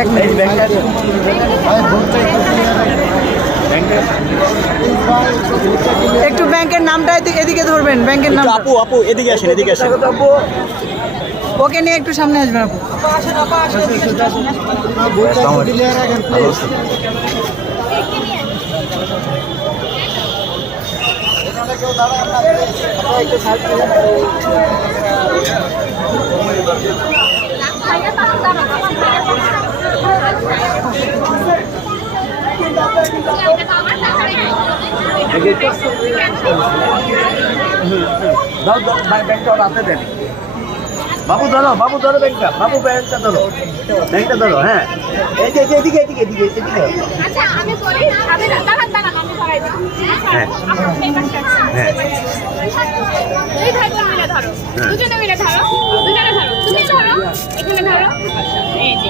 এক মিনিট। একটু ব্যাংকের নামটা এদিকে ধরবেন, ব্যাংকের নাম। আপু আপু এদিকে আসেন, এদিকে আসেন। ওকে নিয়ে একটু সামনে আসবেন আপু। ব্যাংকটা হাতে দেন। বাবু ধরো, বাবু ধরো ব্যাংকটা, বাবু ব্যাংকটা ধরো, ব্যাংকটা ধরো। হ্যাঁ, এই যে এদিকে এদিকে এদিকে এদিকে। আচ্ছা আমি করি, আমি দাঁড়ান দাঁড়ান আমি ধরাই দিই। হ্যাঁ হ্যাঁ দুই ভাই বোন মিলে ধরো, দুজনে মিলে ধরো, দুজনে ধরো, তুমি ধরো, এখানে ধরো, এই যে